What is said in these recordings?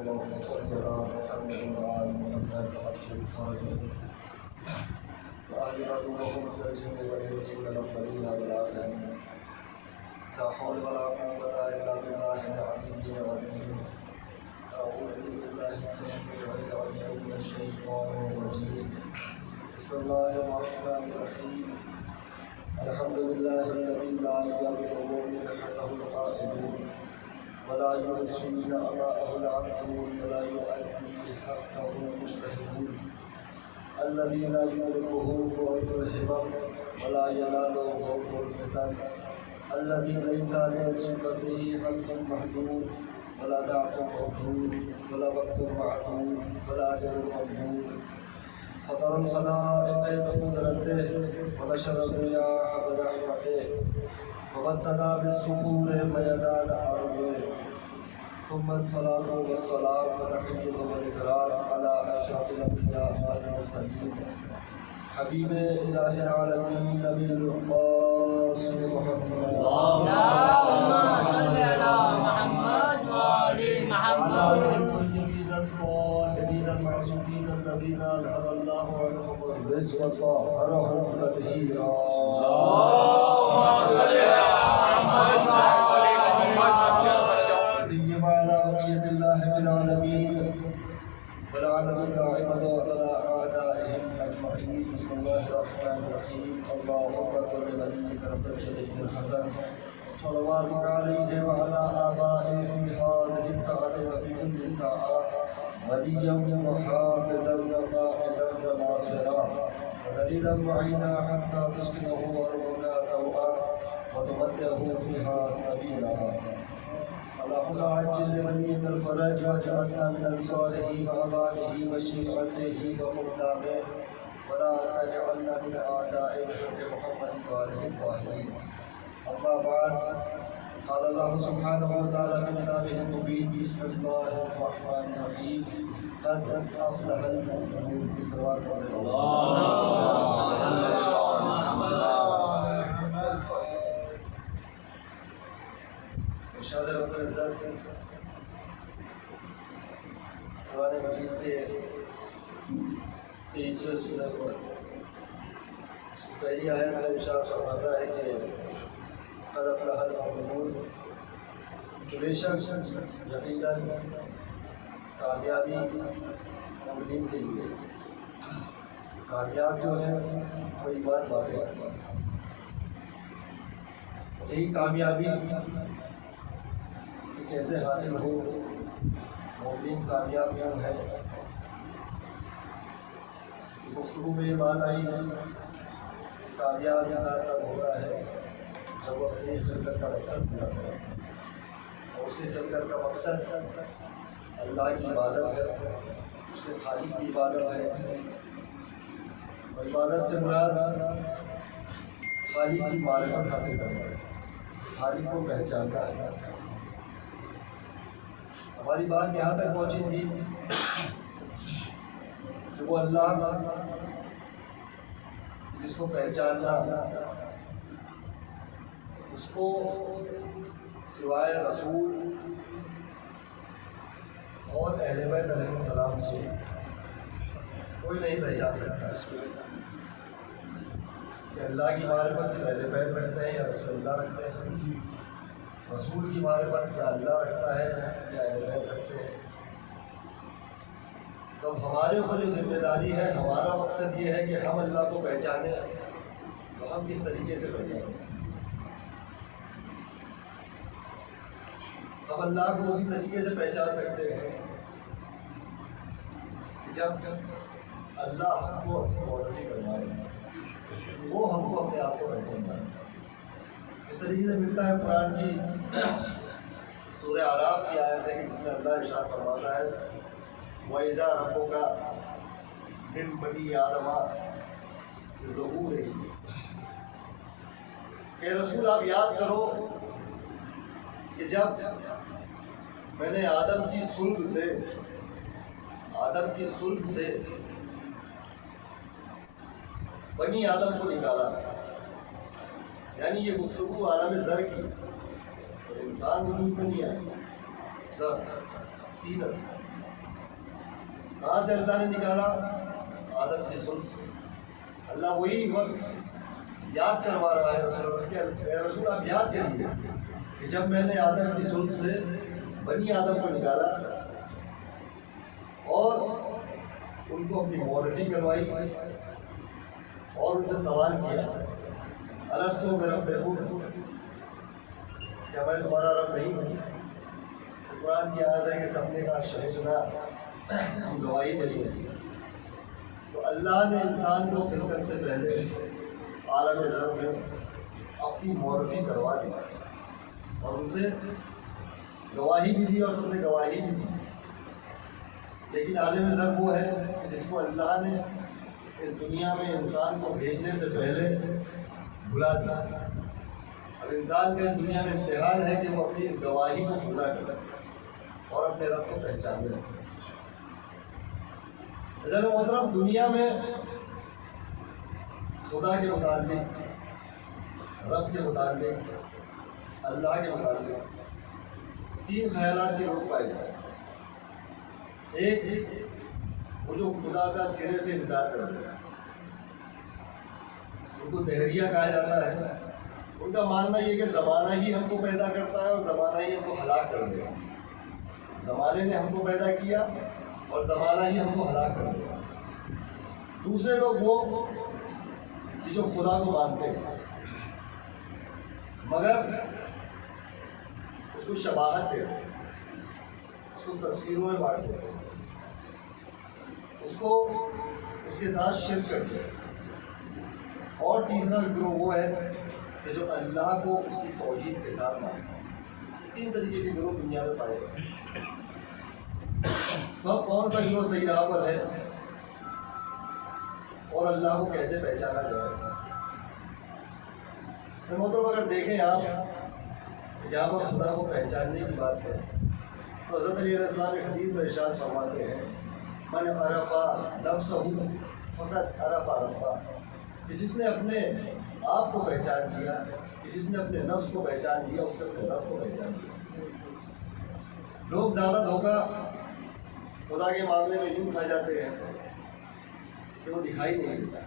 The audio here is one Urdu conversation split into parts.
اللهم صل على محمد وعلى محمد وعجل فرجهم وأهل عدوهم من الجن والإنس والأولين والآخرين لا حول ولا قوة إلا بالله العلي العظيم. أعوذ بالله السميع العليم من الشيطان الرجيم. بسم الله الرحمن الرحيم. الحمد لله الذي لا يبلغ منحته القائلون ولا يحصون أضاءه العبدون ولا يؤدي حقه المجتهدون، الذي لا يدركه بعد الهمم ولا يناله بعد الفتن، الذي ليس لسلطته خلق محدود ولا نعت موجود ولا وقت معدود ولا أجل ممدود. فطر الخلائق بقدرته ونشر الرياح برحمته وابتدى بالصخور ميدان أرضه. ثم الصلاة والسلام والتحية والإكرام على أشرف الأنبياء والمرسلين حبيب إله العالمين نبي القاسم محمد. اللهم صل على محمد وآل محمد. وعلى آله الطيبين الطاهرين المعصومين الذين أذهب الله عنهم الرزق وطهرهم تطهيرا. اللهم صل على محمد وآل محمد. وثيب على بقية الله في العالمين ولعنة دائمة على أعدائهم أجمعين. بسم الله الرحمن الرحيم. اللهم كن لوليك رب الجليل الحسن صلواتك عليه وعلى آبائه في هذه الساعة وفي كل ساعة وليا وحافظا وقائدا وناصرا ودليلا معينا حتى تسكنه أرضك توعا وتمتعه فيها طويلا. اللهم عجل لوليك الفرج واجعلنا من أنصاره وأمانه وشيعته وقدامه ولا تجعلنا من أعداء محمد وآله الطاهرين. أما بعد، قال الله سبحانه وتعالى في كتابه المبين. بسم الله الرحمن الرحيم. قد أفلح المؤمنون. بصلوات ارشاد رب العزت قرآن مجید کے 23ویں سورہ پر پہلی آیت میں ارشاد فرماتا ہے کہ قد افلح المؤمنون، بے شک یقیناً کامیابی مومنین کے لیے. کامیاب جو ہے وہ ایمان والے ہیں. یہی کامیابی کیسے حاصل ہو؟ مومن کامیاب کیوں ہے؟ گفتگو میں یہ بات آئی ہے کامیاب انسان تب ہوتا ہے جب وہ اپنی خلقت کا مقصد پورا کرے، اور اس کی خلقت کا مقصد اللہ کی عبادت ہے، اس کے خالق کی عبادت ہے. اور عبادت سے مراد خالق کی معرفت حاصل کرنا ہے، خالق کو پہچاننا ہے. ہماری بات یہاں تک پہنچی تھی کہ وہ اللہ جس کو پہچاننا، اس کو سوائے رسول اور اہل بیت علیہ السلام سے کوئی نہیں پہچان سکتا. کہ اللہ کی معرفت سے اہل بیت رکھتے ہیں یا رسول اللہ رکھتے ہیں، رسول کی معرفت یا اللہ رکھتا ہے یا اہل بیت رکھتے ہیں. تو ہمارے اوپر جو ذمہ داری ہے، ہمارا مقصد یہ ہے کہ ہم اللہ کو پہچانیں. تو ہم کس طریقے سے پہچانیں؟ ہم اللہ کو اسی طریقے سے پہچان سکتے ہیں کہ جب اللہ ہم کو معرفی کروائے، وہ ہم کو اپنے آپ کو پہچاننا ہے. اس طریقے سے ملتا ہے قرآن کی سورہ اعراف کی آیت ہے کہ جس میں اللہ ارشاد فرماتا ہے وَإِذَا رَبُّكَ مِن بَنِي آدَمَ بِظُهُورِهِمْ. کہ رسول آپ یاد کرو کہ جب میں نے آدم کی صلب سے بنی آدم کو نکالا. یعنی یہ گفتگو عالم زر کی، اور انسان وجود میں نہیں آئی. زر تین کہاں سے اللہ نے نکالا؟ آدم کی سلب سے۔ اللہ وہی وقت یاد کروا رہا ہے رسول اللہ کہ اے رسول آپ یاد کریے کہ جب میں نے آدم کی سلب سے بنی آدم کو نکالا اور ان کو اپنی معرفی کروائی اور ان سے سوال کیا الستو بربکم، کیا میں تمہارا رب نہیں ہوں؟ قرآن کی آیت ہے کہ سب نے کہا شہدنا، ہم گواہی دے رہے ہیں۔ تو اللہ نے انسان کو خلقت سے پہلے عالم ذر میں اپنی معرفی کروا دی اور ان سے گواہی بھی دی اور سب نے گواہی بھی دی۔ لیکن عالم ذر وہ ہے جس کو اللہ نے اس دنیا میں انسان کو بھیجنے سے پہلے بھلا دیا۔ اب انسان کا اس دنیا میں امتحان ہے کہ وہ اپنی اس گواہی کو پورا کرے اور اپنے رب کو پہچان لے۔ حضرت محترم، دنیا میں خدا کے متعلق، رب کے متعلق، اللہ کے متعلق 3 خیالات کے لوگ پائے جائیں۔ ایک وہ جو خدا کا سرے سے انکار کرتے ہیں، ان کو دہریہ کہا جاتا ہے۔ ان کا ماننا یہ کہ زمانہ ہی ہم کو پیدا کرتا ہے اور زمانہ ہی ہم کو ہلاک کر دے گا۔ زمانے نے ہم کو پیدا کیا اور زمانہ ہی ہم کو ہلاک کر دے گا۔ دوسرے لوگ وہ کہ جو خدا کو مانتے ہیں مگر اس کو شباہت دیتے ہیں، اس کو تصویروں میں بانٹتے ہیں، اس کو اس کے ساتھ شرک کرتے ہیں۔ اور تیسرا گروہ وہ ہے کہ جو اللہ کو اس کی توحید کے ساتھ مانتا ہے۔ 3 طریقے کے گروہ دنیا میں پائے گئے۔ تو اب کون سا گروہ صحیح راہ پر ہے اور اللہ کو کیسے پہچانا جائے؟ محترم، اگر دیکھیں آپ جہاں پر خدا کو پہچاننے کی بات ہے تو حضرت علیہ السلام ایک حدیث میں ارشاد فرماتے ہیں من عرف نفسہ فقط عرف ربہ، کہ جس نے اپنے آپ کو پہچان لیا، کہ جس نے اپنے نفس کو پہچان لیا، اس نے اپنے رب کو پہچان لیا۔ لوگ زیادہ دھوکہ خدا کے معاملے میں یوں کھا جاتے ہیں کہ وہ دکھائی نہیں دیتا۔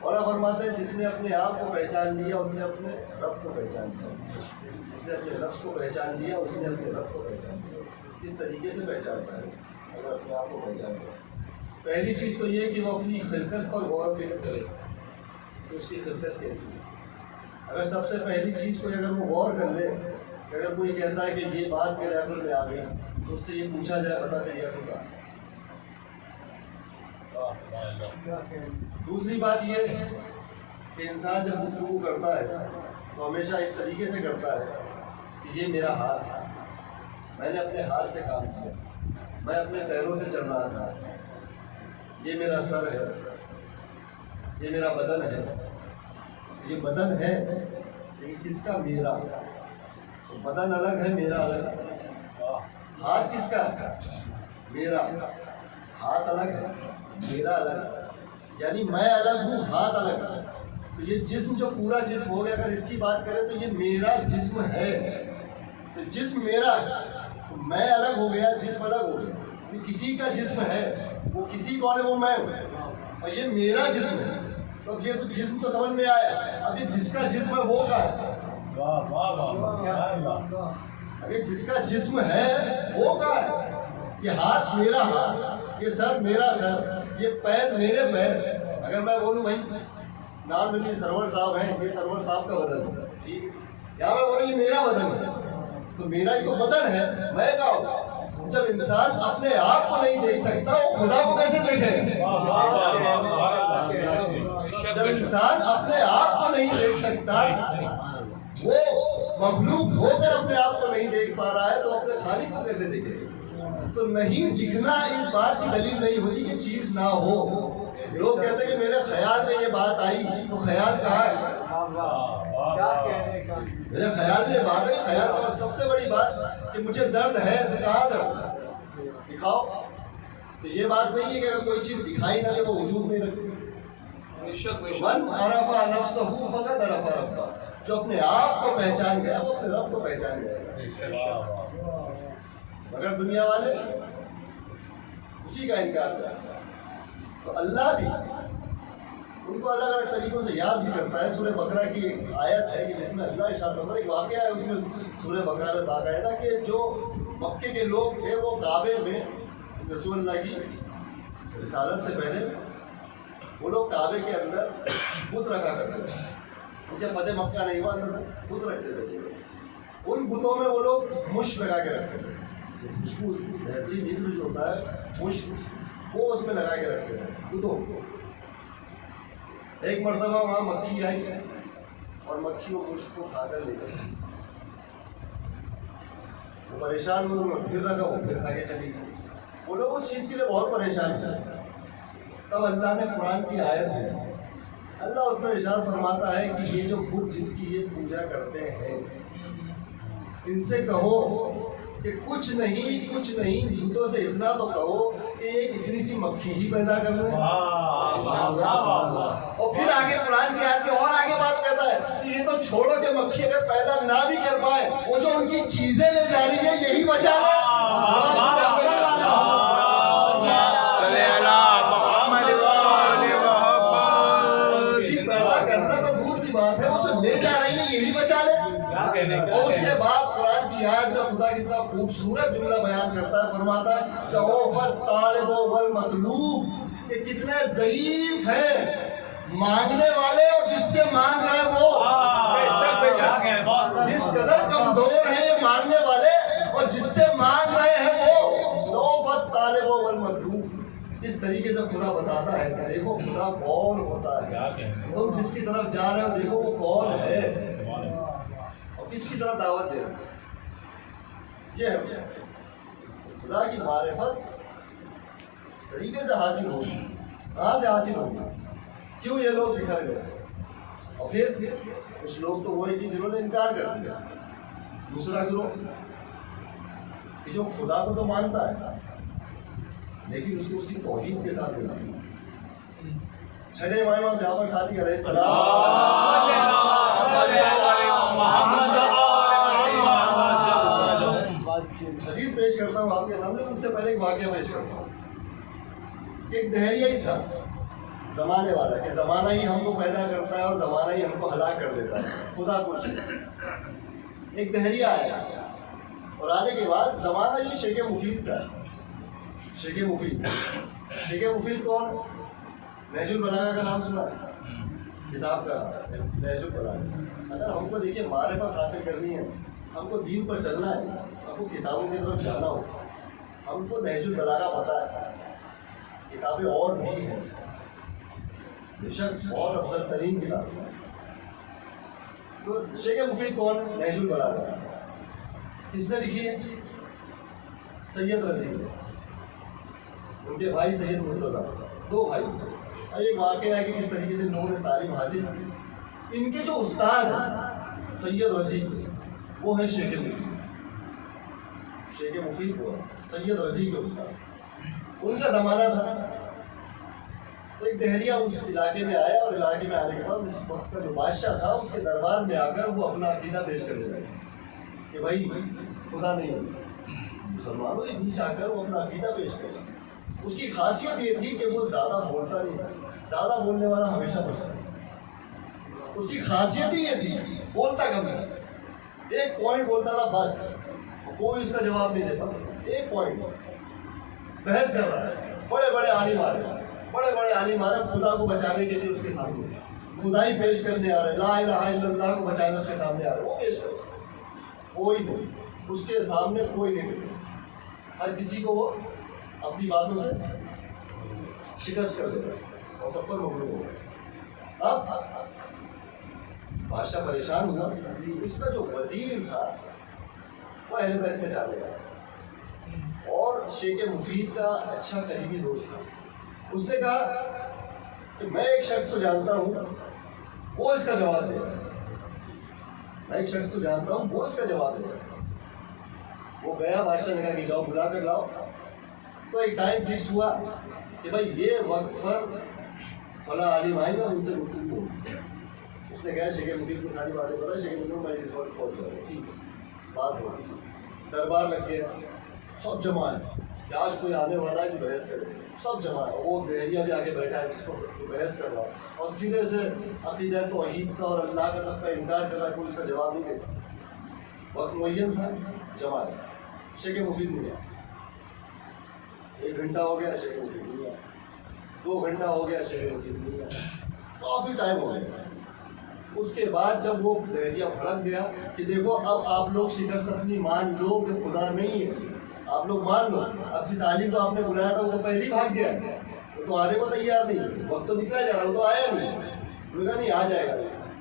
اور فرماتے ہیں جس نے اپنے آپ کو پہچان لیا اس نے اپنے رب کو پہچان لیا، جس نے اپنے نفس کو پہچان لیا اس نے اپنے رب کو پہچان لیا۔ کس طریقے سے پہچانتا ہے اگر اپنے آپ کو پہچانتا ہے؟ پہلی چیز تو یہ کہ وہ اپنی خلقت پر غور و فکر کرے کہ اس کی خلقت کیسی ہے۔ اگر سب سے پہلی چیز کو اگر وہ غور کر لے کہ اگر کوئی کہتا ہے کہ یہ بات میرے عقل میں آ گئی تو اس سے یہ پوچھا جائے بتا تیری عقل کا۔ دوسری بات یہ ہے کہ انسان جب گفتگو کرتا ہے تو ہمیشہ اس طریقے سے کرتا ہے کہ یہ میرا ہاتھ ہے، میں نے اپنے ہاتھ سے کام کیا، میں اپنے پیروں سے چل رہا تھا، یہ میرا سر ہے، یہ میرا بدن ہے۔ یہ بدن ہے لیکن کس کا؟ میرا۔ بدن الگ ہے، میرا الگ ہے۔ ہاتھ کس کا ہے؟ میرا۔ ہاتھ الگ ہے، میرا الگ ہے، یعنی میں الگ ہوں، ہاتھ الگ ہے۔ تو یہ جسم جو پورا جسم ہو گیا، اگر اس کی بات کریں تو یہ میرا جسم ہے۔ تو جسم میرا ہے، تو میں الگ ہو گیا، جسم الگ ہو گیا۔ یہ کسی کا جسم ہے، وہ کسی کون ہے؟ وہ میں ہوں، اور یہ میرا جسم ہے۔ تو اب یہ تو جسم تو سمجھ میں آیا، اب یہ جس کا جسم ہے وہ کہاں ہے؟ اب یہ جس کا جسم ہے وہ کہاں ہے؟ یہ ہاتھ میرا ہاتھ، یہ سر میرا سر، یہ پیر میرے پیر۔ اگر میں بولوں بھائی نام ملی سرور صاحب ہیں، یہ سرور صاحب کا بدن ہے، ٹھیک ہے، یا میں بولوں یہ میرا بدن ہے، تو میرا ہی تو بدن ہے، میں کہاں ہوں؟ جب انسان اپنے آپ کو نہیں دیکھ سکتا وہ خدا کو کیسے دیکھے؟ جب انسان اپنے آپ کو نہیں دیکھ سکتا، وہ مخلوق ہو کر اپنے آپ کو نہیں دیکھ پا رہا ہے تو اپنے خالق کو کیسے دیکھے؟ تو نہیں دکھنا اس بات کی دلیل نہیں ہوتی کہ چیز نہ ہو۔ لوگ کہتے ہیں کہ میرے خیال میں یہ بات آئی، تو خیال کہاں ہے؟ میرے خیال میں بات ہے، خیال اور سب سے بڑی بات کہ مجھے درد ہے، تو کہاں درد ہے؟ دکھاؤ۔ تو یہ بات نہیں ہے کہ اگر کوئی چیز دکھائی نہ دے وہ وجود نہیں رکھتی۔ من عرف نفسہ فقط عرف ربہ، جو اپنے آپ کو پہچان گیا وہ اپنے رب کو پہچان گیا۔ مگر دنیا والے اسی کا انکار کرتا ہے. تو اللہ بھی ان کو الگ الگ طریقوں سے یاد بھی کرتا ہے. سورہ بقرہ کی ایک آیت ہے کہ جس میں اللہ ارشاد فرماتا ہے، ایک واقعہ ہے اس میں سورہ بقرہ میں باقاعدہ کہ جو مکے کے لوگ تھے وہ کعبے میں رسول اللہ کی رسالت سے پہلے وہ لوگ کعبے کے اندر بت رکھا کرتے تھے. جب فتح مکہ نہیں ہوا اندر بت رکھتے تھے. ان بتوں میں وہ لوگ مشک لگا کے رکھتے تھے. خوشبو بہترین عطر جو ہوتا ہے مشک، وہ اس میں لگا کے رکھتے تھے بتوں کو. ایک مرتبہ وہاں مکھی آئی اور مکھی وہ مشک کو کھا کر لے گئی. وہ پریشان ہوئے، انہوں نے پھر رکھا، وہ پھر کھا کے چلی گئی. وہ لوگ اس چیز کے لیے بہت پریشان تھے. تب اللہ نے قرآن کی آیت ہے، اللہ اس میں ارشاد فرماتا ہے کہ یہ جو بت جس کی یہ پوجا کرتے ہیں ان سے کہو کہ کچھ نہیں بتوں سے اتنا تو کہو کہ ایک اتنی سی مکھی ہی پیدا کر لیں. اور پھر آگے قرآن کی آیت میں اور آگے بات کہتا ہے کہ یہ تو چھوڑو کہ مکھی اگر پیدا نہ بھی کر پائے، وہ جو ان کی چیزیں لے جا رہی ہیں یہی بچا لے. اور اس کے بعد قرآن کی آیت میں خدا کتنا خوبصورت جملہ بیان کرتا ہے، فرماتا ہے سعوف الطالب والمطلوب، کہ کتنے ضعیف ہیں مانگنے والے اور جس سے مانگ رہے ہیں وہ. اس قدر کمزور ہیں یہ مانگنے والے اور جس سے مانگ رہے ہیں وہ. سعوف الطالب والمطلوب. اس طریقے سے خدا بتاتا ہے کہ دیکھو خدا کون ہوتا ہے، تم جس کی طرف جا رہے ہو دیکھو وہ کون ہے، کس کی طرف دعوت دے رہے ہیں. یہ ہے خدا کی معرفت اس طریقے سے حاصل ہوگی. کہاں سے حاصل ہوگی؟ کیوں یہ لوگ بکھر گئے؟ اور پھر کچھ لوگ تو وہی کہ جنہوں نے انکار کر دیا. دوسرا گروہ کہ جو خدا کو تو مانتا ہے لیکن اس کو اس کی توحید کے ساتھ ملا. چھٹے امام جعفر صادق علیہ السلام حدیث پیش کرتا ہوں آپ کے سامنے. اس سے پہلے ایک واقعہ پیش کرتا ہوں. ایک دہریہ ہی تھا زمانے والا کہ زمانہ ہی ہم کو پیدا کرتا ہے اور زمانہ ہی ہم کو ہلاک کر دیتا ہے، خدا کچھ. ایک دہریہ آیا اور آنے کے بعد زمانہ یہ شیخ مفید کا. شیخ مفید کون؟ نہج البلاغہ کا نام سنا ہے؟ کتاب کا نہج البلاغہ. اگر ہم کو دیکھیے معرفت حاصل کرنی ہے، ہم کو دین پر چلنا ہے، ہم کو کتابوں کی طرف جانا ہو. ہم کو نہج البلاغہ پتہ ہے، کتابیں اور بھی ہیں بے شک بہت افضل ترین کتاب ہے. تو شیخ مفید کون؟ نہج البلاغہ کس نے لکھی ہے؟ سید رضی نے. ان کے بھائی سید مرتضیٰ، دو بھائی. ایک واقعہ ہے کہ کس طریقے سے انہوں نے تعلیم حاصل کی. ان کے جو استاد ہیں سید رضی وہ ہے شیخ مفید. شیخ مفید وہ سید رضی کے استاد. ان کا زمانہ تھا. ایک دہریہ اس علاقے میں آیا اور علاقے میں آنے کے بعد اس وقت کا جو بادشاہ تھا اس کے دربار میں آ کر وہ اپنا عقیدہ پیش کرنے لگے کہ بھائی خدا نہیں ہے. مسلمانوں کے بیچ آ کر وہ اپنا عقیدہ پیش کرے. اس کی خاصیت یہ تھی کہ وہ زیادہ بولتا نہیں تھا. زیادہ بولنے والا ہمیشہ پسند. اس کی خاصیت ہی یہ تھی بولتا کم تھا. ایک پوائنٹ بولتا تھا بس، کوئی اس کا جواب نہیں دیتا. ایک پوائنٹ بحث کر رہا ہے. بڑے بڑے عالم آ رہے خدا کو بچانے کے لیے اس کے سامنے خدا ہی پیش کرنے آ رہے. لا الہ الا اللہ کو بچانے اس کے سامنے آ رہے. وہ پیش کر کوئی نہیں، اس کے سامنے کوئی نہیں. ہر کسی کو وہ اپنی باتوں سے شکست کر دے رہا اور سب پر مغلوب ہو رہا. اب بادشاہ پریشان ہوا. اس کا جو وزیر تھا وہ اہل بیت میں چلا گیا اور شیخ مفید کا اچھا قریبی دوست تھا. اس نے کہا کہ میں ایک شخص کو جانتا ہوں وہ اس کا جواب دے گا. میں ایک شخص کو جانتا ہوں وہ اس کا جواب دے گا. وہ گیا، بادشاہ نے کہا کہ جاؤ بلا کر لاؤ. تو ایک ٹائم فکس ہوا کہ بھائی یہ وقت پر فلاں عالم آئیں گے اور ان سے گفتگو ہوگی. اس نے کہا شیخ مفید کو ساری باتیں پتا. شیخ مفید میں اس وقت پہنچ جاؤں گا. ٹھیک بات ہو. دربار لگ گیا، سب جمع ہے. کہ آج کوئی آنے والا ہے جو بحث کرے، سب جمع ہے، وہ بحریہ بھی آگے بیٹھا ہے جس کو بحث کر رہا ہے اور سیدھے سے عقیدہ توحید کا اور اللہ کا سب کا انکار کر رہا ہے، کوئی اس کا جواب نہیں دیتا. وقت معین تھا، جمع ہے. شیخ مفید نہیں آیا، 1 گھنٹہ ہو گیا شیخ مفید نہیں آیا، 2 گھنٹہ ہو گیا شیخ مفید نہیں آیا، کافی ٹائم ہو گیا. اس کے بعد جب وہ بحریہ بھڑک گیا کہ دیکھو اب آپ لوگ شکست اپنی مان لو کہ خدا نہیں ہے، آپ لوگ مان لو. اب جس عالم کو آپ نے بلایا تھا وہ تو پہلے ہی بھاگ گیا، وہ تو آنے کو تیار نہیں، وقت تو نکلا جا رہا، وہ تو آیا نہیں. انہوں نے کہا نہیں آ جائے گا.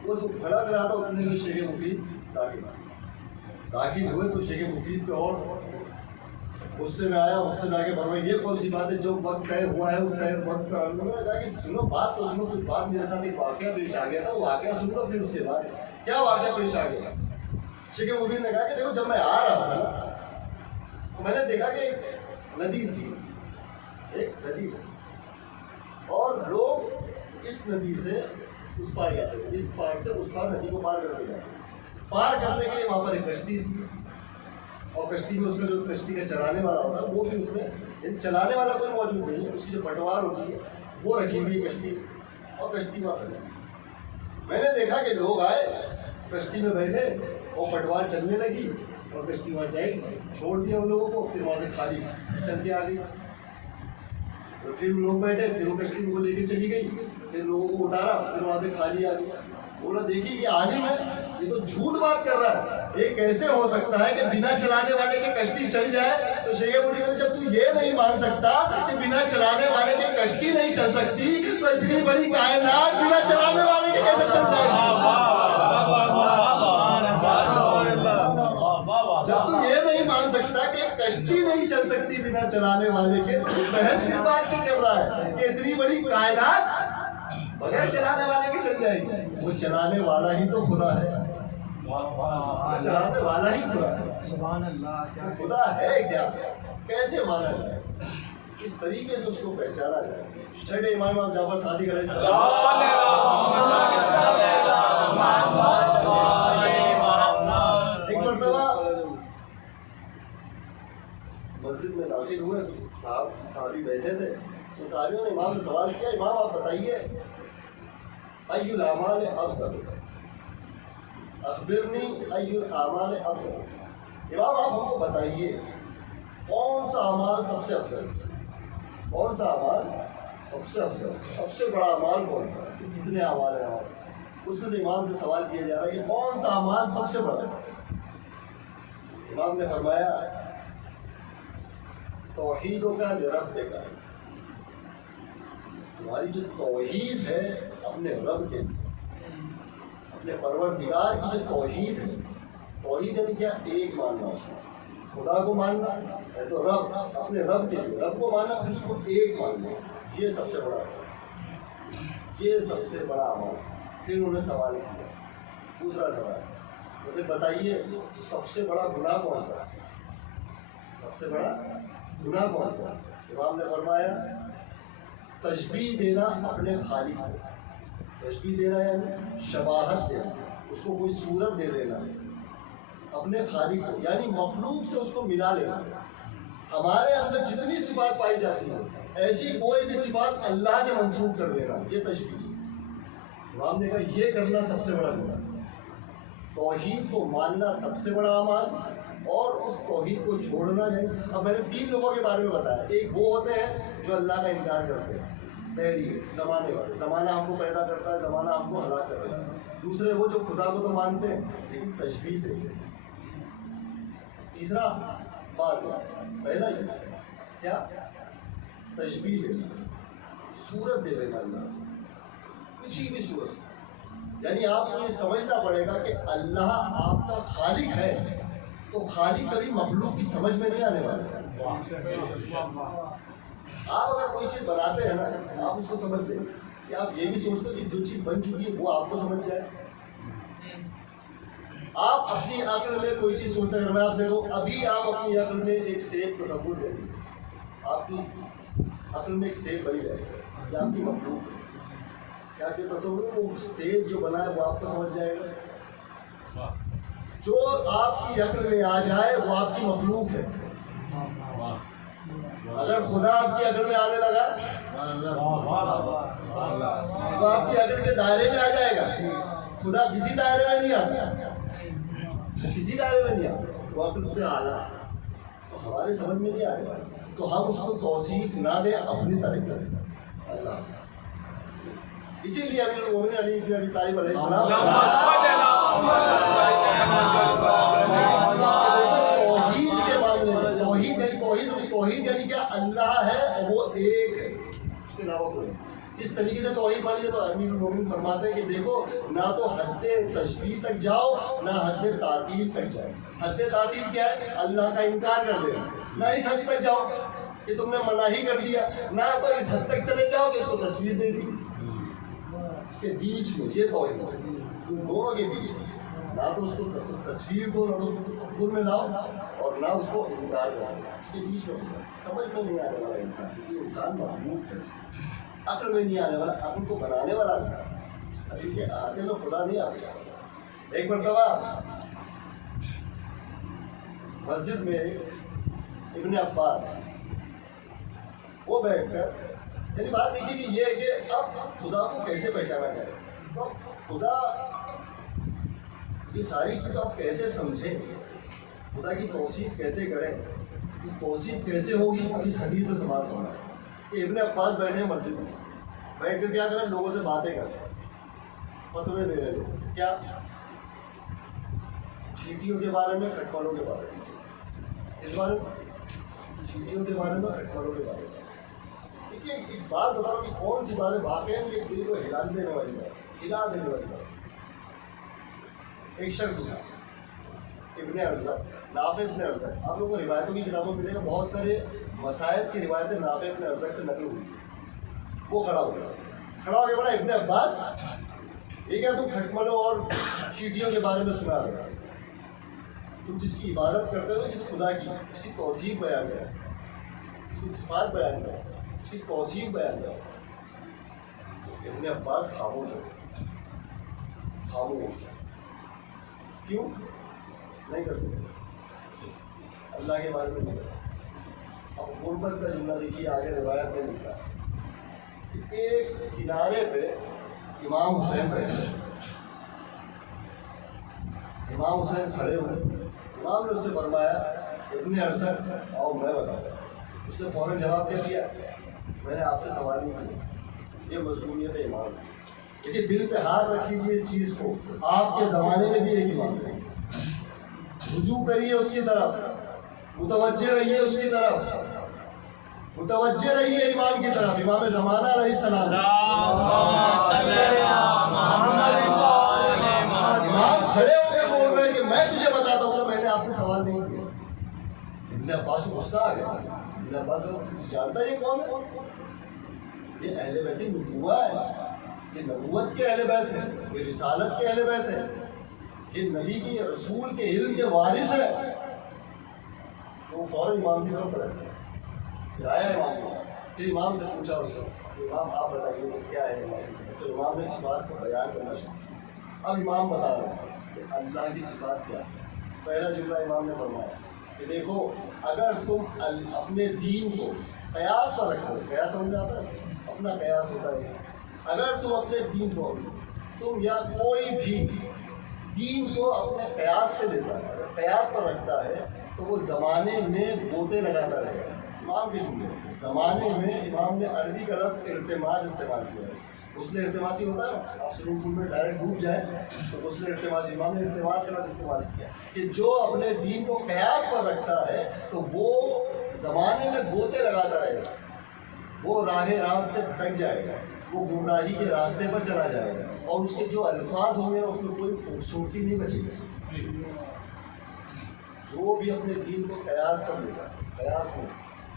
وہ بھڑک رہا تھا، اتنے میں شیخ مفید داخل ہوئے تو شیخ مفید پہ اور غصے میں آیا. غصے میں آ کے فرمایا یہ کون سی بات ہے، جو وقت طے ہوا ہے اس طے وقت پر. انہوں نے کہا کہ سنو بات تو سنو، کچھ بات میرے ساتھ ایک واقعہ پیش آ گیا تھا، وہ واقعہ سن لو پھر اس کے بعد کیا واقعہ پیش آ گیا. شیخ مفید نے کہا کہ دیکھو جب میں آ رہا تھا نا تو میں نے دیکھا کہ ایک ندی تھی، اور لوگ اس ندی سے اس پار جاتے تھے، اس پار سے اس پار ندی کو پار کرتے جاتے. پار کرنے کے لیے وہاں پر ایک کشتی تھی، اور کشتی میں اس کا جو کشتی کا چلانے والا ہوتا ہے وہ بھی اس میں چلانے والا کوئی موجود نہیں ہے، اس کی جو پٹوار ہوتی ہے وہ رکھی ہوئی کشتی، اور کشتی وہاں کھڑی. میں نے دیکھا کہ لوگ آئے، کشتی میں بیٹھے اور پٹوار چلنے لگی اور کشتی وہاں جائے گی، چھوڑ دیا ان لوگوں کو، پھر وہاں سے خالی چل کے آ گئی. پھر لوگ بیٹھے، پھر وہ کشتی کو لے کے چلی گئی، پھر لوگوں کو اتارا، پھر وہاں سے خالی آ گیا. بولا دیکھیے یہ عالم ہے، یہ تو جھوٹ بات کر رہا ہے، یہ کیسے ہو سکتا ہے کہ بنا چلانے والے کی کشتی چل جائے. تو شیخ مفید نے جب تو یہ نہیں مان سکتا کہ بنا چلانے والے کی کشتی نہیں چل سکتی تو اتنی بڑی کائنات بنا چلانے والے کی کیسے چل جائے گی. جب تو یہ نہیں مان سکتا کہ کشتی نہیں چل سکتی بنا چلانے والے کے، تو بحث کس بات کی کر رہا ہے کہ اتنی بڑی کائنات بغیر چلانے والے کی چل جائے گی. وہ چلانے والا ہی تو خدا ہے، چلانے والا ہی خدا ہے. خدا ہے کیا، کیسے مانا جائے، کس طریقے سے اس کو پہچانا جائے. چھٹے امام جعفر صادق علیہ السلام ایک مرتبہ مسجد میں داخل ہوئے، صحابی بیٹھے تھے، تو صحابیوں نے امام سے سوال کیا امام آپ بتائیے ای الاعمال افضل، اخبرنی ای الاعمال افضل. امام آپ ہم کو بتائیے کون سا اعمال سب سے افضل، کون سا اعمال سب سے افضل، سب سے بڑا اعمال کون سا ہے. کتنے اعمال ہیں اس میں سے امام سے سوال کیا جا رہا ہے کہ کون سا اعمال سب سے بڑا ہے. امام نے فرمایا توحید کا رب کا، تمہاری جو توحید ہے اپنے رب کے، اپنے پروردگار کی جو توحید ہے. توحید یعنی کیا، ایک ماننا، اس کو خدا کو ماننا ہے تو رب، اپنے رب کے لیے رب کو ماننا، پھر اس کو ایک ماننا، یہ سب سے بڑا ہے، یہ سب سے بڑا عمل. پھر انہوں نے سوال کیا دوسرا سوال، تو پھر بتائیے سب سے بڑا گناہ کون سا ہے، سب سے بڑا گناہ کون سا. امام نے فرمایا تشبیہ دینا اپنے خالق کو، تشبیہ دینا یعنی شباہت دینا، اس کو کوئی صورت دے دینا اپنے خالق کو، یعنی مخلوق سے اس کو ملا لینا. ہمارے اندر جتنی صفات پائی جاتی ہیں ایسی کوئی بھی صفات اللہ سے منسوب کر دینا، یہ تشبیہ. امام نے کہا یہ کرنا سب سے بڑا گناہ. توحید کو ماننا سب سے بڑا اعمال، اور اس توحید کو چھوڑنا ہے. اب میں نے 3 لوگوں کے بارے میں بتایا. ایک وہ ہوتے ہیں جو اللہ کا انکار کرتے ہیں، پہلی زمانے والے، زمانہ ہم کو پیدا کرتا ہے، زمانہ ہم کو ہلاک کرتا ہے. دوسرے وہ جو خدا کو تو مانتے ہیں لیکن تشبیہ دیتے ہیں. تیسرا بات پہلا ہی کیا، تشبیہ دینا، صورت دے دینا اللہ، کسی بھی صورت. یعنی آپ کو یہ سمجھنا پڑے گا کہ اللہ آپ کا خالق ہے تو خالق کبھی مخلوق کی سمجھ میں نہیں آنے والا ہے. آپ اگر کوئی چیز بناتے ہیں نا آپ اس کو سمجھ لیں کہ آپ یہ بھی سوچتے کہ جو چیز بن چکی ہے وہ آپ کو سمجھ جائے. آپ اپنی عقل میں کوئی چیز سوچتے ہیں، اگر میں آپ سے کہوں ابھی آپ اپنی عقل میں ایک سیب تصور لیں، آپ کی عقل میں ایک سیب بن جائے گا، یہ آپ کی مخلوق ہے. کیا آپ یہ تصور ہے وہ سیب جو بنا ہے وہ آپ کو سمجھ جائے گا؟ جو آپ کی عقل میں آ جائے وہ آپ کی مخلوق ہے، اگر خدا آپ کی عقل میں آنے لگا تو آپ کی عقل کے دائرے میں آ جائے گا. خدا کسی دائرے میں نہیں آتا, کسی دائرے میں نہیں آتا, وہ عقل سے اعلیٰ. تو ہمارے سمجھ میں نہیں آئے گا تو ہم اس کو توصیف نہ دیں اپنی طریقے سے. اللہ اسی لیے امیر المومنین علی بن ابی طالب علیہ السلام توحید کے معاملے میں, توحید یعنی کیا, اللہ ہے اور وہ ایک ہے, اس کے علاوہ کوئی. اس طریقے سے توحید مانیے تو امیر المومنین فرماتے ہیں کہ دیکھو نہ تو حد تشبیہ تک جاؤ نہ حد تعطیل تک جاؤ. حد تعطیل کیا ہے, اللہ کا انکار کر دینا, نہ اس حد تک جاؤ کہ تم نے مناہی کر دیا, نہ تو اس حد تک چلے جاؤ کہ اس کو تصویر دے دی. اس کے بیچ میں یہ توحید ہے, ان دونوں کے بیچ میں نہ تو اس کو تصویر کو, نہ تو اس کو تصور میں لاؤ اور نہ اس کو انکار کرو. اس کے بیچ میں سمجھ میں نہیں آنے والا انسان, یہ انسان محبوب ہے. عقل میں نہیں آنے والا, عقل کو بنانے والا نہیں, کیونکہ آتے میں خدا نہیں آ سکتا. ایک مرتبہ مسجد میں ابن عباس وہ بیٹھ کر, یعنی بات دیکھیے کہ یہ ہے کہ اب خدا کو کیسے پہچانا جائے, تو خدا یہ ساری چیزیں آپ کیسے سمجھیں, خدا کی توصیف کیسے کریں, توصیف کیسے ہوگی. اب اس حدیث سے سماعت ہونا ہے کہ ابن عباس بیٹھے ہیں مسجد میں, بیٹھ کر کیا کریں, لوگوں سے باتیں کریں, فتوے دے رہے لوگ, کیا چیٹیوں کے بارے میں, کھٹپڑوں کے بارے میں, اس بارے میں چیٹیوں کے بارے میں, کھٹپڑوں کے بارے میں. دیکھیے ایک بات بتا رہا ہوں کہ کون سی باتیں واقعی یہ دل کو ہلا دینے والی بات, ہلا دینے والی بات. ایک شخص تھا ابن ارزق, نافع ابن ارزق, آپ لوگوں کو روایتوں کی کتابوں میں ملے گا, بہت سارے مسائب کی روایتیں نافع ابن ارزق سے نقل ہوئی. وہ کھڑا ہو کے بولا, ابن عباس یہ کیا تم کھٹملوں اور چیٹیوں کے بارے میں سنا رہے, تم جس کی عبادت کرتے ہو, جس خدا کی, اس کی توصیف بیان کرو, اس کی صفات بیان کرو, اس کی توصیف بیان کرو. ابن عباس خاموش ہو, خاموش. کیوں نہیں کر سکتے, اللہ کے بارے میں نہیں کر سکتے. اب غربت کا جملہ دیکھیے آگے روایت میں ملتا ہے کہ ایک کنارے پہ امام حسین رہتے, امام حسین کھڑے ہوئے, امام نے اس سے فرمایا ابن ارزق آؤ میں بتاؤں. اس نے فوراً جواب دیا میں نے آپ سے سوال نہیں کیا. یہ مضمونیت ہے امام, لیکن دل پہ ہاتھ رکھ لیجیے اس چیز کو, آپ کے زمانے میں بھی ایک امام ہے, رجوع کریے اس کی طرف, متوجہ رہیے اس کی طرف, متوجہ رہیے امام کی طرف, امام زمانہ علیہ السلام. امام کھڑے ہو کے بول رہے ہیں کہ میں تجھے بتاتا ہوں, میں نے آپ سے سوال نہیں کیا. ابن عباس کو غصہ آ گیا. ابن عباس جانتا یہ کون ہے, یہ اہل بیت نبوہ ہے, یہ نبوت کے اہل بیت ہے, یہ رسالت کے اہل بیت ہے, یہ نبی کی رسول کے علم کے وارث ہے. تو وہ فوراً امام کی طرف پڑھے, پھر آیا امام کو, پھر امام سے پوچھا اس کو, امام آپ بتائیے کہ کیا ہے امام کی صفات. تو امام نے صفات کو بیان کرنا شروع کیا. اب امام بتا رہے ہیں کہ اللہ کی صفات کیا ہے. پہلا جملہ امام نے فرمایا کہ دیکھو اگر تم اپنے دین کو قیاس پر رکھو, قیاس سمجھ میں آتا ہے, اپنا قیاس ہوتا ہے, اگر تم اپنے دین کو, تم یا کوئی بھی دین کو اپنے قیاس پہ دیتا ہے, اگر قیاس پر رکھتا ہے تو وہ زمانے میں گوتے لگاتا رہے گا. امام کے جملے زمانے میں امام نے عربی کا لفظ التماس استعمال کیا ہے. غسل التماسی ہوتا ہے نا, آپ سوئمنگ پول میں ڈائریکٹ ڈوب جائیں تو غسل التماسی, امام نے التماس کا لفظ استعمال کیا کہ جو اپنے دین کو قیاس پر رکھتا ہے تو وہ زمانے میں گوتے لگاتا رہے گا, وہ راہ راست سے بھٹک جائے گا, وہ گمراہی کے راستے پر چلا جائے گا, اور اس کے جو الفاظ ہوں گے اس میں کوئی خوبصورتی نہیں بچے گی. جو بھی اپنے دین کو قیاس کر لیتا ہے, قیاس میں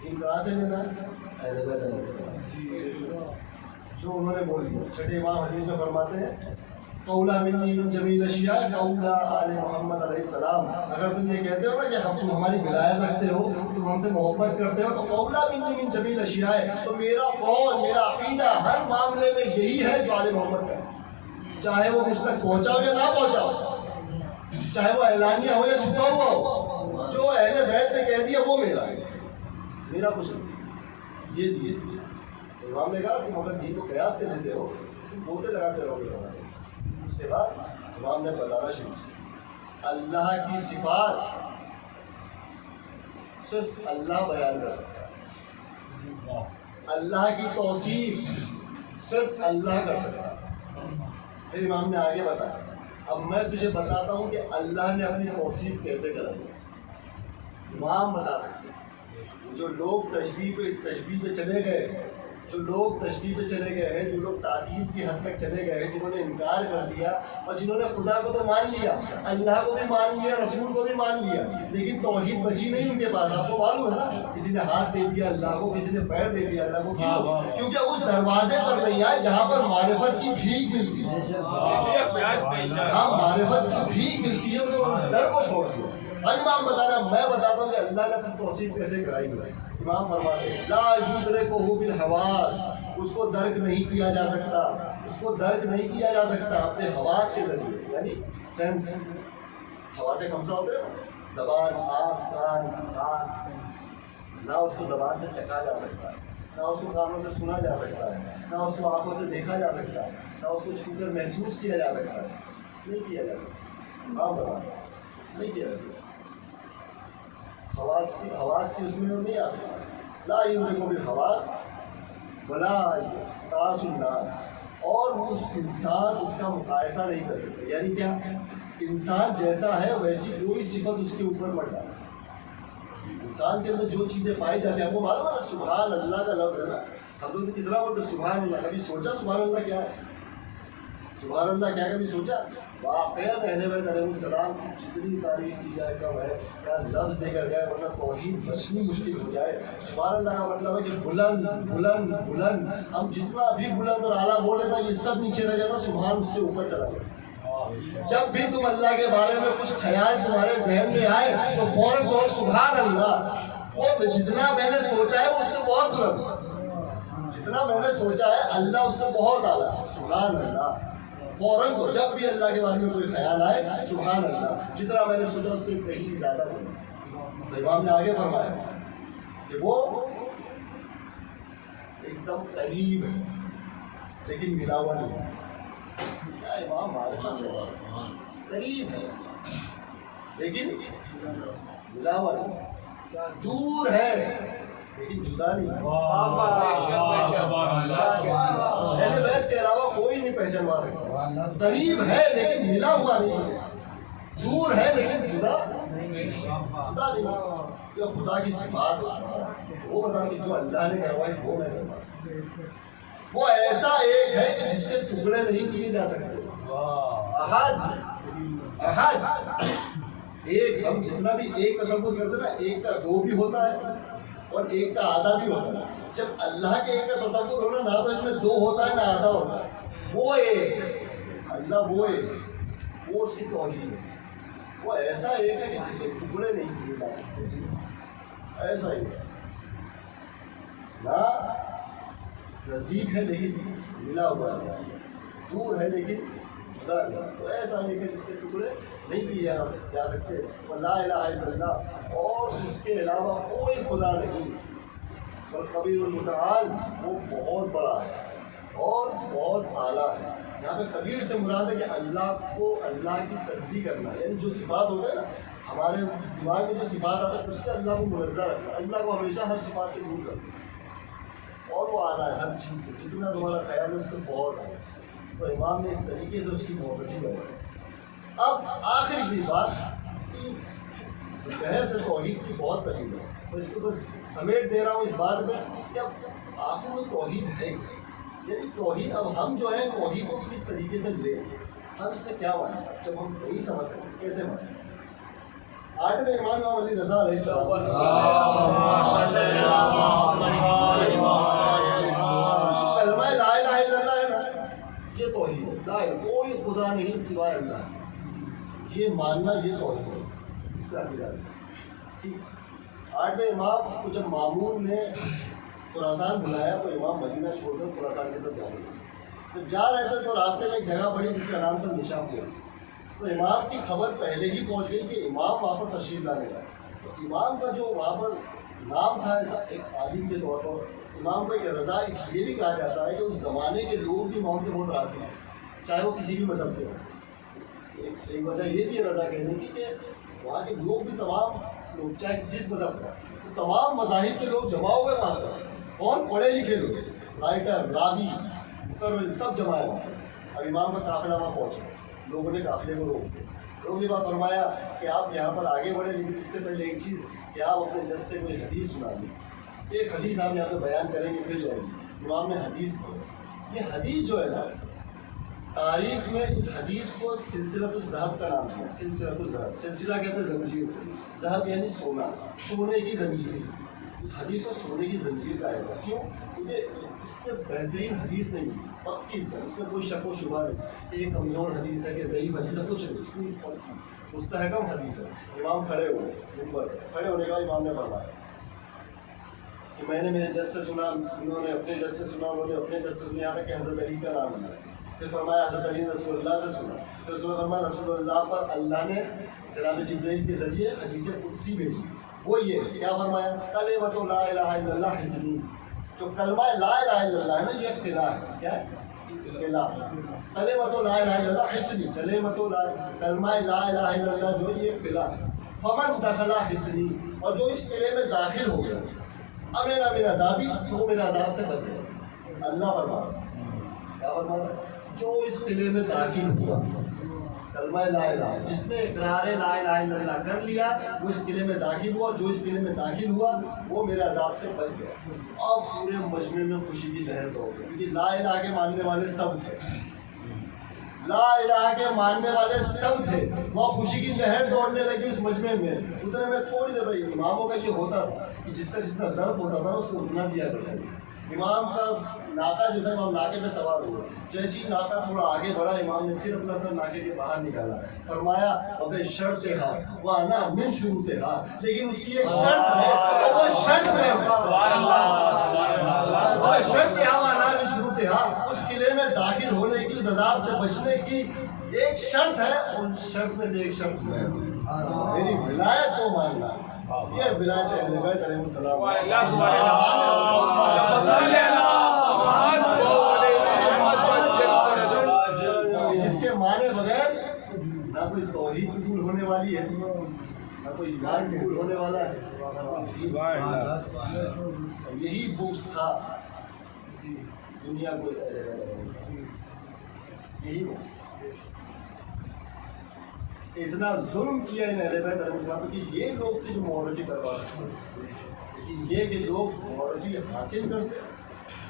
دین کہاں سے لینا ہے, اہل بیت علیہ السلام جو انہوں نے بول دیا. چھٹے امام حدیث میں فرماتے ہیں قولا منی من جمیل اشیاء قولا آل محمد علیہ السلام. اگر تم یہ کہتے ہو نا کہ تم ہماری ولایت رکھتے ہو, تم ہم سے محبت کرتے ہو, تو قولا منی من جمیل اشیاء, تو میرا قول, میرا عقیدہ ہر معاملے میں یہی ہے جو آل محمد کا ہے, چاہے وہ مجھ تک پہنچاؤ یا نہ پہنچاؤ, چاہے وہ اعلانیہ ہو یا چھپا ہوا ہو. جو اہل بیت نے کہہ دیا وہ میرا ہے, میرا کچھ نہیں. یہ دیے. امام نے کہا تم اگر دین کو قیاس سے لیتے ہو تم بولتے لگاتے رہو گے. اس کے بعد امام نے بتانا شروع کیا اللہ کی صفات صرف اللہ بیان کر سکتا ہے, اللہ کی توصیف صرف اللہ کر سکتا ہے. پھر امام نے آگے بتایا اب میں تجھے بتاتا ہوں کہ اللہ نے اپنی توصیف کیسے کرائی. امام بتا سکتے ہیں. جو لوگ تشبیہ پہ چلے گئے, جو لوگ تشبیہ پہ چلے گئے ہیں, جو لوگ تعطیل کی حد تک چلے گئے ہیں, جنہوں نے انکار کر دیا اور جنہوں نے خدا کو تو مان لیا, اللہ کو بھی مان لیا, رسول کو بھی مان لیا, لیکن توحید بچی نہیں ان کے پاس. آپ کو معلوم ہے نا, کسی نے ہاتھ دے دیا اللہ کو, کسی نے پیر دے دیا اللہ کو. کیوں؟ کیونکہ اس دروازے پر نہیں آئے جہاں پر معرفت کی بھیک ملتی ہے. ہاں معرفت کی بھیک ملتی ہے, انہوں نے در کو چھوڑ دیا. امام بتا رہا, میں بتاتا ہوں کہ اللہ نے اپنی توصیف کیسے کرائی ہے. امام فرماتے ہیں لا یدرکہ بالحواس, اس کو درک نہیں کیا جا سکتا, اس کو درک نہیں کیا جا سکتا اپنے حواس کے ذریعے, یعنی سینس. حواس خمسہ ہوتے ہیں, زبان, آنکھ, کان, نہ اس کو زبان سے چکھا جا سکتا ہے, نہ اس کو کانوں سے سنا جا سکتا ہے, نہ اس کو آنکھوں سے دیکھا جا سکتا ہے, نہ اس کو چھو کر محسوس کیا جا سکتا ہے. نہیں کیا جا سکتا. امام بتا رہے نہیں کیا جا سکتا. حواس کی اس میں نہیں آ سکتا. لا یدرکہ بالحواس ولا یقاس الناس, اور وہ انسان اس کا مقایسہ نہیں کر سکتا. یعنی کیا, انسان جیسا ہے ویسی کوئی صفت اس کے اوپر مت ڈالے. انسان کے اندر جو چیزیں پائی جاتی ہیں, آپ کو معلوم ہے نا سبحان اللہ کا لفظ ہے نا, ہم لوگ کتنا بولتے سبحان اللہ. کبھی سوچا سبحان اللہ کیا ہے؟ سبحان اللہ کیا کبھی سوچا؟ واقعات اہل بیت علیہ السلام جتنی تعریف کی جائے کم ہے, کیا لفظ دے کر گئے, ورنہ توحید بچنی مشکل ہو جائے. سبحان اللہ کا مطلب ہے کہ بلند بلند بلند, ہم جتنا بھی بلند اور اعلیٰ بولے نا یہ سب نیچے رہ جاتا, سبحان اس سے اوپر چلا گیا. جب بھی تم اللہ کے بارے میں کچھ خیال تمہارے ذہن میں آئے تو فوراً کہو سبحان اللہ. وہ جتنا میں نے سوچا ہے وہ اس سے بہت بلند, جتنا میں نے سوچا ہے اللہ اس سے بہت اعلیٰ. سبحان اللہ فوراً کو, جب بھی اللہ کے بارے میں کوئی خیال آئے سبحان اللہ, جتنا میں نے سوچا اس سے کہیں زیادہ نہیں. تو امام نے آگے فرمایا کہ وہ ایک دم قریب ہے لیکن ملا ہوا نہیں. کیا امام معرفت ہے, قریب ہے لیکن ملا ہوا نہیں, دور ہے لیکن جدا نہیں. اہل بیت کے علاوہ کوئی نہیں پہچانوا سکتا. قریب ہے لیکن ملا ہوا نہیں, دور ہے لیکن جدا نہیں. یہ خدا کی صفات وہ بتا کہ جو اللہ نے کروائی وہ میں کروائی. وہ ایسا ایک ہے کہ جس کے ٹکڑے نہیں کیے جا سکتے. احد احد ایک, ہم جتنا بھی ایک تصور کرتے نا, ایک کا دو بھی ہوتا ہے اور ایک کا آدھا بھی ہوتا ہے. جب اللہ کے ایک کا تصور ہونا, نہ تو اس میں دو ہوتا ہے نہ آدھا ہوتا ہے. وہ ایک اللہ, وہ ایک, وہ اس کی توحید ہے. وہ ایسا ایک ہے کہ جس کے ٹکڑے نہیں کیے جا سکتے. ایسا ہی نہ نزدیک ہے لیکن ملا ہوا ہے, دور ہے لیکن جدا نہیں. تو ایسا ایک ہے جس کے ٹکڑے نہیں کیے جا سکتے. لا الہ الا اللہ, اور اس کے علاوہ کوئی خدا نہیں. کبیر المتعال, وہ بہت بڑا ہے اور بہت اعلیٰ ہے. یہاں پہ کبیر سے مراد ہے کہ اللہ کو اللہ کی تنزیہ کرنا, یعنی جو صفات ہوتے ہیں نا ہمارے دماغ میں, جو صفات آتا ہے اس سے اللہ کو منزہ رکھنا, اللہ کو ہمیشہ ہر صفات سے دور کرنا, اور وہ اعلیٰ ہے ہر چیز سے. جتنا تمہارا خیال ہے اس سے بہت ہے. تو امام نے اس طریقے سے اس کی معرفی کرائی. اب آخر کی بات, بحث توحید کی بہت طویل ہے, میں اس کو بس سمیٹ دے رہا ہوں اس بات میں کہ اب آخر میں توحید ہے, یعنی توحید. اب ہم جو ہیں توحید کو کس طریقے سے لیں, ہم اس میں کیا مانیں, جب ہم نہیں سمجھ سکتے کیسے مانیں. آٹھویں امام علی رضا علیہ السلام کلمہ لا الہ الا اللہ ہے نا, یہ توحید ہے. لا کوئی خدا نہیں سوائے اللہ, یہ ماننا یہ توحید ہے, اس کا عقیدہ ہے. ٹھیک. آٹھویں امام کو جب مامون نے خراسان بلایا تو امام مدینہ چھوڑ کر خراسان کی طرف جا رہے تھے. جب جا رہے تھے تو راستے میں ایک جگہ پڑی جس کا نام تھا نشاپور. تو امام کی خبر پہلے ہی پہنچ گئی کہ امام وہاں پر تشریف لانے کا. تو امام کا جو وہاں پر نام تھا ایسا ایک عالم کے طور پر امام کو ایک رضا اس لیے بھی کہا جاتا ہے کہ اس زمانے کے لوگ بھی امام سے بہت راضی ہیں، چاہے وہ کسی بھی مذہب کے ہوں۔ ایک وجہ یہ بھی ہے رضا کہنے کی کہ وہاں کے لوگ بھی تمام لوگ چاہے جس مذہب کا، تمام مذاہب کے لوگ جمع ہوئے وہاں پر، کون پڑھے لکھے لوگ، رائٹر، راوی، مقرر، سب جمع ہے وہاں۔ اب امام کا قافلہ وہاں پہنچا، لوگوں نے قافلے کو روک دیا، لوگوں نے بات فرمایا کہ آپ یہاں پر آگے بڑھیں، لیکن اس سے پہلے ایک چیز کہ آپ اپنے جج سے کوئی حدیث سنا دیں، ایک حدیث آپ یہاں پہ بیان کریں گے پھر جائیں گے۔ امام نے حدیث پڑھی، یہ حدیث جو ہے نا تاریخ میں اس حدیث کو سلسلۃ الذہب کا نام ہے۔ سلسلۃ الذہب، سلسلہ کہتے ہیں زنجیر، ذہب یعنی سونا، سونے کی زنجیر۔ اس حدیث کو سونے کی زنجیر کہا جاتا ہے، کیوں؟ کیونکہ اس سے بہترین حدیث نہیں، پکی، اس میں کوئی شک و شبہ نہیں کہ یہ کمزور حدیث ہے کہ ضعیف حدیث ہے، کچھ نہیں، مستحکم حدیث ہے۔ امام کھڑے ہوئے، منبر کھڑے ہونے کا امام نے فرمایا کہ میں نے میرے جج سے سنا، انہوں نے اپنے جج سے سنا، انہوں نے اپنے جج سے سنا، یہاں تک کہ حضرت علی کا نام ہے۔ پھر فرمایا حضرت علی رسول اللہ سے سنا، پھر رسول فرمایا رسول اللہ پر اللہ نے جناب جبرائیل کے ذریعے حدیث قدسی بھیجی، وہ یہ کیا فرمایا، کلمۃ لا الہ الا اللہ حسنی، جو کلمہ لا الہ الا اللہ ہے نا یہ قلعہ ہے، کیا ہے؟ قلعہ، کلمۃ لا الہ الا اللہ حسنی، کلمہ لا الہ الا اللہ جو یہ قلعہ ہے، فمن دخل حسنی، اور جو اس قلعے میں داخل ہو گیا، امین امین عذابی، تو وہ میرے عذاب سے بچ گیا۔ اللہ فرمایا، کیا فرمایا؟ جو اس قلعے میں داخل ہوا، کلمہ لا الہ، جس نے اقرار لا الہ الا اللہ کر لیا وہ اس قلعے میں داخل ہوا، جو اس قلعے میں داخل ہوا وہ میرے عذاب سے بچ گیا۔ اب پورے مجمع میں خوشی کی لہر دوڑ گئی، کیونکہ لا الہ کے ماننے والے سب تھے، لا الہ کے ماننے والے سب تھے، وہ خوشی کی لہر دوڑنے لگی اس مجمع میں۔ اتنے میں تھوڑی دیر بھائی اماموں کا یہ ہوتا تھا کہ جس کا جتنا ظرف ہوتا تھا اس کو اتنا دیا کرتا تھا۔ امام کا ناکہ جو تھا، امام ناکے پہ سوار ہوا، جیسے ہی ناکہ تھوڑا آگے بڑھا امام نے پھر اپنا سر ناکے کے باہر نکالا، فرمایا ابے شرط ہے وانا من شروط ہے، لیکن اس کی ایک شرط ہے اور وہ شرط میں شرط ہے وانا من شروط ہے، اس قلعے میں داخل ہونے کی، اس عذاب سے بچنے کی ایک شرط ہے، اس شرط میں سے ایک شرط ہے میری ولایت کو ماننا۔ یہ ولایت اہل بیت علیہ السلام، جس کے معنی بغیر نہ کوئی توحید قبول ہونے والی ہے، نہ کوئی ایمان قبول ہونے والا ہے۔ یہی بوس تھا دنیا کو، یہی بوس، اتنا ظلم کیا ان اہل بیت علیہ السلام کہ یہ لوگ تھے جو معرفی کروا سکتے، لیکن یہ کہ لوگ معرفی حاصل کرتے،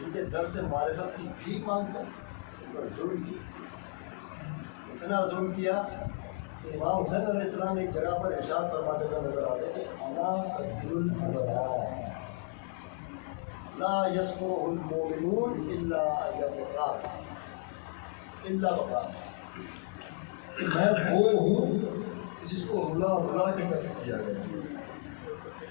ان کے در سے معرفت کی بھیک مانگتے، ان پر ظلم کیا، اتنا ظلم کیا کہ امام حسین علیہ السلام ایک جگہ پر ارشاد فرماتے ہوئے نظر آتے ہیں کہ انا قتل الابرار لا یسمع المؤمنون الا بقاء، میں وہ ہوں جس کو رلا رلا کے قتل کیا گیا،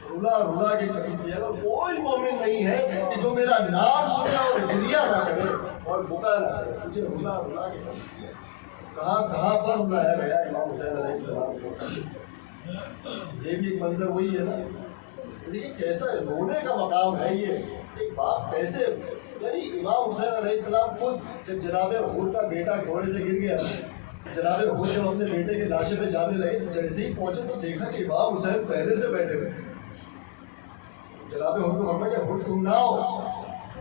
رلا رلا کے قتل کیا گیا، کوئی مومن نہیں ہے کہ جو میرا نام سنے اور گریہ نہ کرے اور بکا نہ کرے، مجھے رلا رلا کے قتل کیا۔ کہاں کہاں پر رلایا گیا امام حسین علیہ السلام کو، یہ بھی ایک منظر وہی ہے نا، لیکن کیسا رونے کا مقام ہے یہ، ایک باپ کیسے، یعنی امام حسین علیہ السلام خود جب جناب حور کا بیٹا گھوڑے سے گر گیا، جناب حور جب اپنے بیٹے کے لاشے پہ جانے لگے تو جیسے ہی پہنچے تو دیکھا کہ امام حسین پہلے سے بیٹھے ہوئے، جناب حور کو فرمایا کہ حور تم نہ ہو،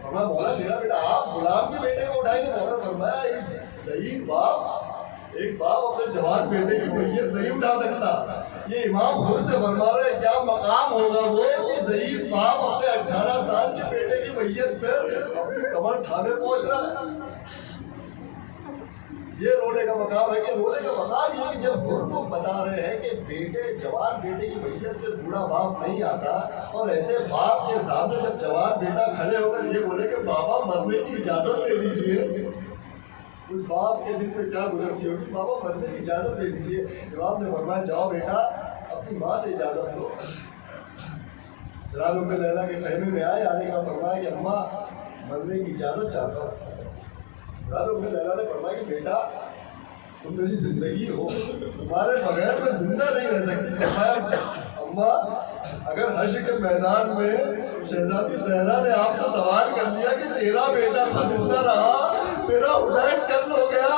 فرمایا مولا میرا بیٹا، آپ غلام کے بیٹے کو اٹھائیں گے؟ مولا فرمایا ایک ضعیف باپ، ایک باپ اپنے جوان بیٹے کی میت نہیں اٹھا سکتا، یہ امام حور سے فرما رہے ہیں کیا مقام ہوگا وہ کہ ضعیف باپ اپنے 18 سال کے بیٹے کی میت پر اپنی کمر تھامے پہنچ رہا ہے۔ یہ رونے کا مقام ہے کہ رونے کا مقام یہ کہ جب حور کو بتا رہے ہیں کہ بیٹے، جوان بیٹے کی میت پہ بوڑھا باپ نہیں آتا، اور ایسے باپ کے سامنے جب جوان بیٹا کھڑے ہو کر یہ بولے کہ بابا مرنے کی اجازت دے دیجیے، اس باپ کے دل پہ کیا گزرتی ہوگی، بابا مرنے کی اجازت دے دیجیے۔ امام نے فرمایا جاؤ بیٹا اپنی ماں سے اجازت دو۔ جناب ام لیلہ کے خیمے میں آئے، آنے کا فرمایا کہ اماں مرنے کی اجازت چاہتا ہوں۔ جناب ام لیلہ نے فرمایا کہ بیٹا تم میری زندگی ہو، تمہارے بغیر میں زندہ نہیں رہ سکتی۔ فرمایا اما اگر حشر کے میدان میں شہزادی زہرا نے آپ سے سوال کر لیا کہ تیرا بیٹا تو زندہ رہا میرا حسین قتل ہو گیا،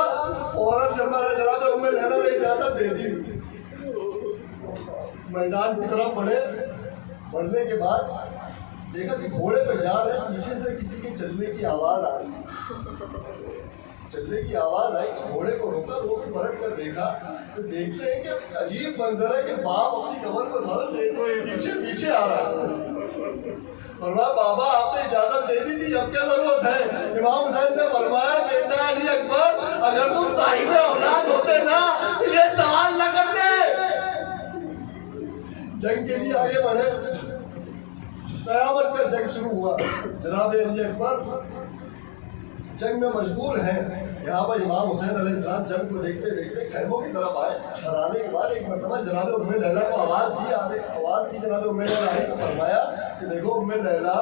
فوراً جناب ام لیلا نے اجازت دے دی۔ میدان کی طرف بڑھنے کے بعد دیکھا کہ گھوڑے پہ جا رہے ہیں، پیچھے سے کسی کے چلنے کی آواز آ رہی، چلنے کی آواز آئی تو گھوڑے کو روکا، روک کے پلٹ کر دیکھا تو دیکھتے ہیں کہ عجیب منظر ہے کہ باپ اپنی کمر کو دھر پیچھے پیچھے آ رہا ہے۔ فرمایا بابا آپ نے اجازت دے دی تھی، اب کیا ضرورت ہے؟ امام حسین نے فرمایا بیٹا علی اکبر اگر تم صاحب اولاد ہوتے نا تو یہ سوال نہ کرتے۔ جنگ کے لیے آگے بڑھے، قیامت کا جنگ شروع ہوا۔ جناب علی اکبر جنگ میں مشغول ہیں، یہاں پر امام حسین علیہ السلام جنگ کو دیکھتے دیکھتے خیموں کی طرف آئے، اور آنے کے بعد ایک مرتبہ جناب ام لیلا کو آواز دی جناب ام لیلا آئی تو فرمایا کہ دیکھو ام لیلا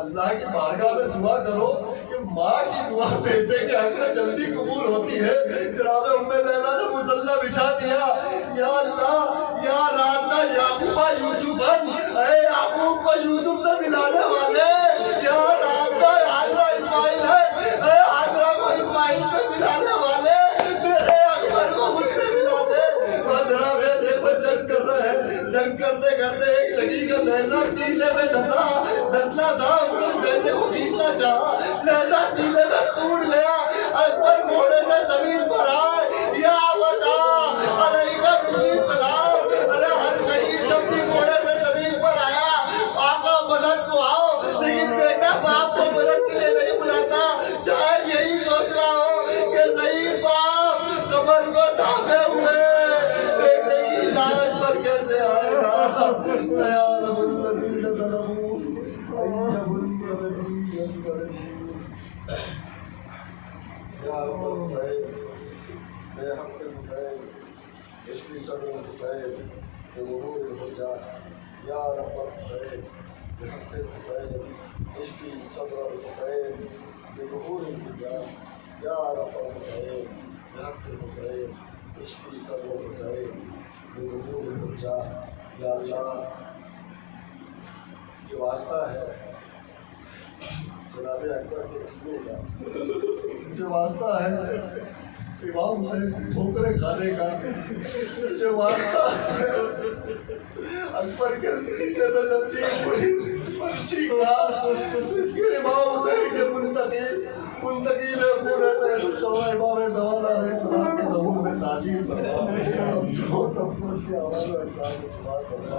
اللہ کی بارگاہ میں دعا کرو کہ ماں کی دعا بیٹے کے حق میں جلدی قبول ہوتی ہے۔ جناب ام لیلا نے مصلی بچھا دیا، یا اللہ یا رانا یعقوب یوسفن، اے یعقوب کو یوسف سے ملانے والے، یا رانا حاضرہ اسماعیل ہے، اے حاضرہ کو اسماعیل سے ملانے والے میرے اکبر کو مجھ سے ملا دے۔ اور جناب جنگ کر رہے ہیں، جنگ کرتے کرتے ایک سگی کا لہجہ سینے میں دھسلا تھا، اس لہجے کو کھینچنا چاہا، لہجہ سینے میں ٹوٹ گیا، اکبر گھوڑے سے زمین پر آئے، یا بتا علیہ منی سلام، ارے ہر شہید جب بھی گھوڑے سے زمین پر آیا آقا مدد کو آؤ، لیکن بیٹا باپ کو مدد کے لیے نہیں بلاتا۔ شاید یہی سوچ رہا ہو کہ صحیح باپ قبر کو تھامے ہوئے بیٹے کی لاش پر کیسے آئے گا۔ سیالم الذین ظلموا ایہم الذین یا رب الحسین بے حق الحسین اشفی صدر الحسین بظہور الحجاج، یا رب الحسین بے حق الحسین اشفی صدر الحسین بظہور الحجاج، یا رب الحسین بے حق الحسین اشفی صدر الحسین بظہور الحجاج۔ یا اللہ جو واسطہ ہے جناب اکبر کے سینے کا، جو واسطہ ہے امام حسین کی ٹھوکریں کھانے کا، جو واسطہ ہے اکبر کے سینے میں نصیب ہوئی پنچھی کا، اس کے امام حسین کے منتقل میں خون حسین الشہداء امام زمان علیہ السلام کے ظہور میں تاجیل فرما، ہم جو سب کچھ کی آواز و احسان کے ساتھ فرما